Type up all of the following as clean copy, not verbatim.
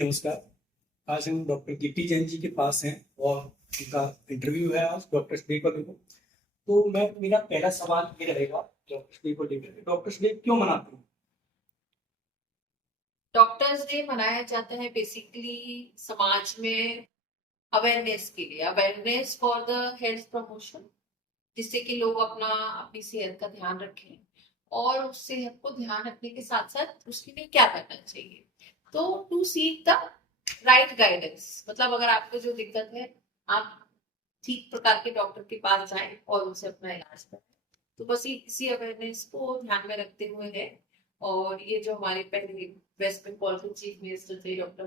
नमस्कार। आज हम डॉक्टर कीर्ति जैन जी के पास हैं और उनका इंटरव्यू है आज डॉक्टर्स डे को लेकर। तो मेरा पहला सवाल ये रहेगा डॉक्टर्स डे को लेकर, डॉक्टर्स डे क्यों मनाते हैं? डॉक्टर्स डे मनाया जाता है बेसिकली समाज में अवेयरनेस के लिए, awareness for the health promotion, जिससे कि लोग अपनी सेहत का ध्यान रखें और उस सेहत को ध्यान रखने के साथ साथ उसके लिए क्या करना चाहिए। तो to seek the right guidance, मतलब अगर आपको जो दिक्कत है आप ठीक प्रकार के डॉक्टर के पास जाएं और उनसे अपना इलाज करें। तो बस इसी अवेयरनेस को ध्यान में रखते हुए है। और ये जो हमारे पहले वेस्ट बंगाल के चीफ मिनिस्टर थे डॉक्टर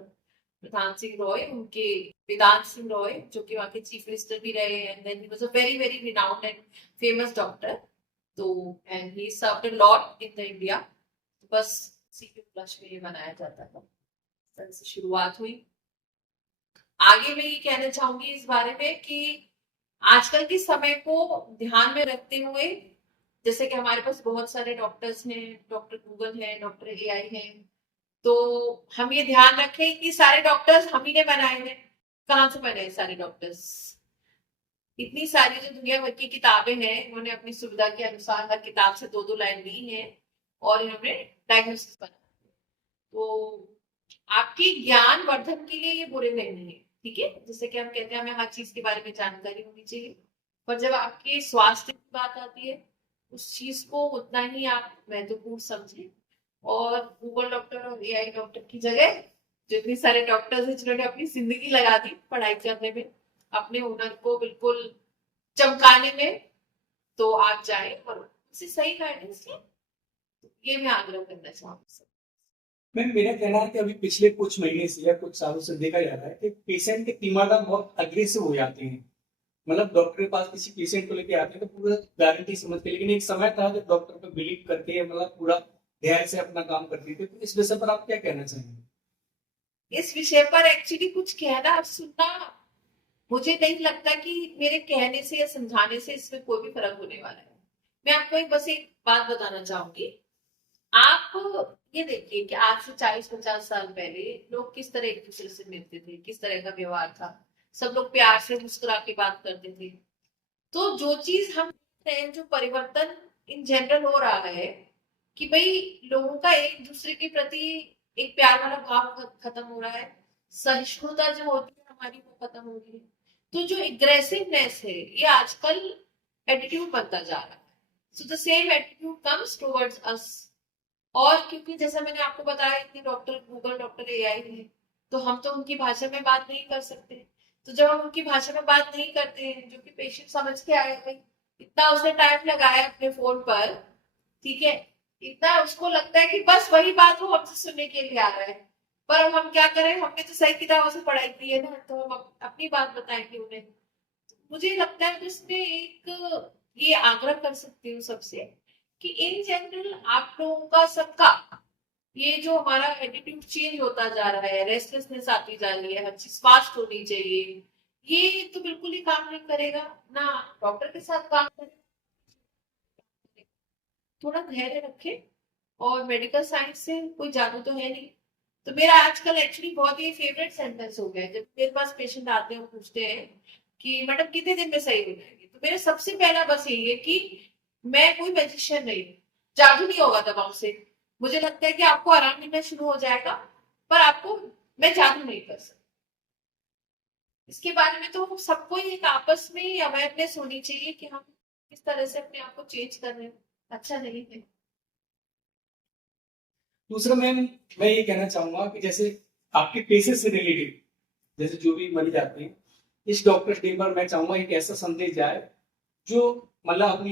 प्रधान सिंह रॉय, उनके वेदांत सिंह रॉय, जो कि वहाँ के चीफ मिनिस्टर भी रहे, and then he was a very very renowned and famous doctor. तो and he served a lot in the India. बस इसी के उपलक्ष्य में ये मनाया जाता था, से शुरुआत हुई। आगे मैं ये कहना चाहूंगी इस बारे में कि आजकल के समय को ध्यान में रखते हुए, जैसे कि हमारे पास बहुत सारे डॉक्टर्स हैं, डॉक्टर गूगल है, डॉक्टर एआई है, तो हम ये ध्यान रखें कि सारे डॉक्टर्स हम ही ने बनाए हैं। कहाँ से बने सारे डॉक्टर्स? इतनी सारी जो दुनिया भर की किताबें हैं, इन्होंने अपनी सुविधा के अनुसार हर किताब से दो दो लाइन ली है और इन्होंने डायग्नोसिस बना। तो आपके ज्ञान वर्धन के लिए ये बुरे नहीं है, ठीक है। जैसे कि हम कहते हैं हमें हर चीज के बारे में जानकारी होनी चाहिए, पर जब आपके स्वास्थ्य की बात आती है उस चीज को उतना ही आप महत्वपूर्ण समझें। और गूगल डॉक्टर और एआई डॉक्टर की जगह जितने सारे डॉक्टर्स हैं जिन्होंने अपनी जिंदगी लगा दी पढ़ाई करने में, अपने हुनर को बिल्कुल चमकाने में, तो आप जाएं और उसे सही गाइडेंस लें। ये मैं आग्रह करना चाहूंगी। मैम, मेरा कहना है कि अभी पिछले कुछ महीने से या कुछ सालों से देखा जा रहा है कि पेशेंट के दिमाग बहुत अग्रेसिव हो जाते हैं। मतलब डॉक्टर के पास किसी पेशेंट को लेके आते हैं तो पूरा गारंटी समझ के, लेकिन एक समय था जब डॉक्टर पे बिलीव करके मतलब पूरा धैर्य से अपना काम करते थे। तो इस विषय पर आप क्या कहना चाहेंगे? इस विषय पर एक्चुअली कुछ कहना और सुनना, मुझे नहीं लगता कि मेरे कहने से या समझाने से इसमें कोई भी फर्क होने वाला है। मैं आपको एक बात बताना चाहूंगी। आप ये देखिए कि आज से 40-50 साल पहले लोग किस तरह एक दूसरे से मिलते थे, किस तरह का व्यवहार था। सब लोग प्यार से मुस्कुरा के बात करते थे। तो जो चीज हम देख रहे हैं, जो परिवर्तन इन जनरल हो रहा है कि भाई लोगों का एक दूसरे के प्रति एक प्यार वाला भाव खत्म हो रहा है। सहिष्णुता जो होती है हमारी वो खत्म हो रही है। तो जो एग्रेसिवनेस है ये आजकल एटीट्यूड बनता जा रहा है। So the same attitude comes towards अस। और क्योंकि जैसा मैंने आपको बताया कि डॉक्टर गूगल, डॉक्टर एआई है, तो हम तो उनकी भाषा में बात नहीं कर सकते। तो जब हम उनकी भाषा में बात नहीं करते हैं, जो कि पेशेंट समझ के आए भाई, इतना उसने टाइम लगाया अपने फोन पर, ठीक है, इतना उसको लगता है कि बस वही बात वो हमसे सुनने के लिए आ रहा है। पर अब हम क्या करें, हमने तो सही किताबों से पढ़ाई की है ना, तो हम अपनी बात बताएंगे उन्हें। मुझे लगता है इसमें एक ये आग्रह कर सकती हूँ सबसे कि इन जनरल आप लोगों का सबका ये जो हमारा एटीट्यूड चेंज होता जा रहा है, रेस्टलेसनेस आती जा रही है, हर चीज फास्ट होनी चाहिए, ये तो बिल्कुल ही काम नहीं करेगा ना। डॉक्टर के साथ काम करें, थोड़ा धैर्य रखें। और मेडिकल साइंस से कोई जादू तो है नहीं। तो मेरा आजकल एक्चुअली बहुत ही फेवरेट सेंटेंस हो गया है, जब मेरे पास पेशेंट आते हैं पूछते हैं कि मैडम कितने दिन में सही हो जाएगी, तो मेरा सबसे पहला बस यही है कि मैं कोई मैजिशियन नहीं हूँ, जादू नहीं होगा दवाओं से। मुझे लगता है कि आपको आराम मिलना शुरू हो जाएगा, पर आपको मैं जादू नहीं कर सकती। इसके बारे में तो सबको ही एक आपस में अवेयरनेस होनी चाहिए कि हम किस तरह से अपने आप को चेंज कर रहे हैं, अच्छा नहीं है। दूसरा मैम, मैं ये कहना चाहूंगा कि जैसे आपके पेशेंट से रिलेटेड जैसे जो भी मरीज आते हैं, इस डॉक्टर डे पर मैं चाहूंगा एक ऐसा संदेश जाए जो मतलब अपनी